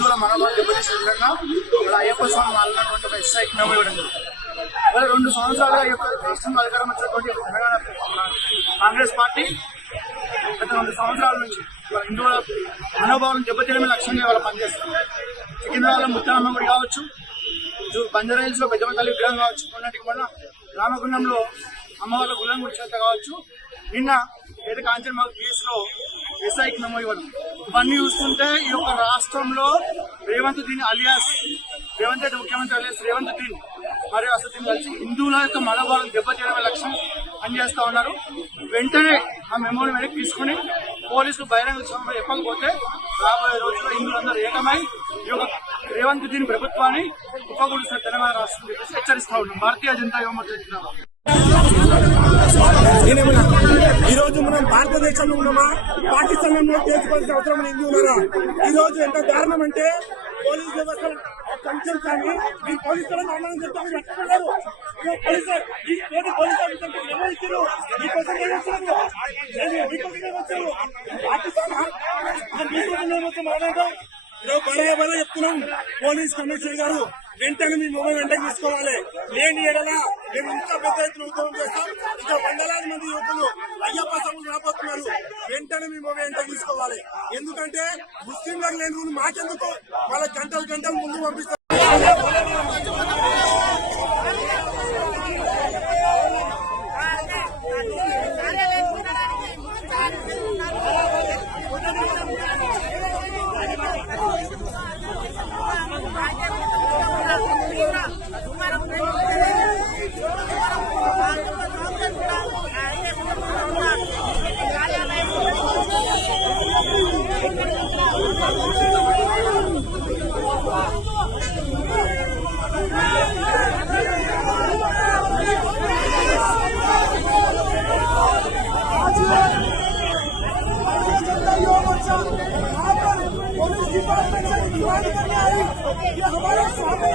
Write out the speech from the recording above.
హిందువుల మనోభావాలు దెబ్బతీసే విధంగా అయ్యప్ప స్వామి మాలినటువంటి ఒక ఎస్ఐకి మేము ఇవ్వడం జరుగుతుంది. 2 సంవత్సరాలుగా ఈ యొక్క రాష్ట్రంలో అధికారం వచ్చినటువంటి కాంగ్రెస్ పార్టీ గత 2 సంవత్సరాల నుంచి హిందువుల మనోభావాలను దెబ్బతీయడమే లక్ష్యంగా వాళ్ళు పనిచేస్తున్నారు. సికింద్రాబాద్లో ముత్తానమ్మ గుడి కావచ్చు, బంజారాహిల్స్ లో పెద్దమ్మ తల్లి విగ్రహం కావచ్చు, మొన్నటికి మొన్న రామగుండంలో అమ్మవార్ల గుళ్ళం గుడిచేత కావచ్చు, నిన్న ఏదో కాంచనమాల కేసులో ఎస్ఐకి మెమో ఇవ్వడం, ఇవన్నీ చూస్తుంటే ఈ యొక్క రాష్ట్రంలో రేవంత్ దీన్ అలియాస్ రేవంత్ రెడ్డి ముఖ్యమంత్రి అలియాస్ రేవంత్ దీన్ మరియు అసలు కలిసి హిందువుల యొక్క మనోభావాలను దెబ్బతీయడమే లక్ష్యం పనిచేస్తా ఉన్నారు. వెంటనే ఆ మెమోని వెనక్కి తీసుకుని పోలీసులు బహిరంగ సభలో చెప్పకపోతే రాబోయే రోజుల్లో హిందువులందరూ ఏకమై ఈ యొక్క రేవంత్ దీన్ ప్రభుత్వాన్ని ఉపకూలిసిన తెలంగాణ రాష్ట్రం చెప్పేసి హెచ్చరిస్తా ఉన్నాం. భారతీయ జనతా యువ మోర్చా జిందాబాద్. ఈ రోజు మనం భారతదేశంలో ఉన్నామా, పాకిస్తాన్ చేసుకోవాల్సిన అవసరం హిందువులరా? ఈ రోజు ఎంత దారుణం అంటే పోలీస్ వ్యవస్థ కంచెలు కానీ ఈ పోలీసులను ఆనందం చెప్తామని ఎక్కడన్నారు. పాకిస్తాన్ బరాబరా చెప్తున్నాం. పోలీస్ కమిషనర్ గారు వెంటనే మీ మొబైల్ వెంటనే తీసుకోవాలి. లేని ఏడలా మేము ఇంకా పెద్ద ఎత్తున ఉద్యమం చేస్తాం. ఇంకా వందలాది మంది యువకులు అయ్యప్ప సభలు రాబోతున్నారు. వెంటనే మీ మొబైల్ వెంటనే తీసుకోవాలి. ఎందుకంటే ముస్లింలకు లేని రూలు మాకెందుకు, వాళ్ళ గంటలు ముందు పంపిస్తారు. पुलिस डिपार्टमेंट से डिमांड करने आई कि हमारे सामने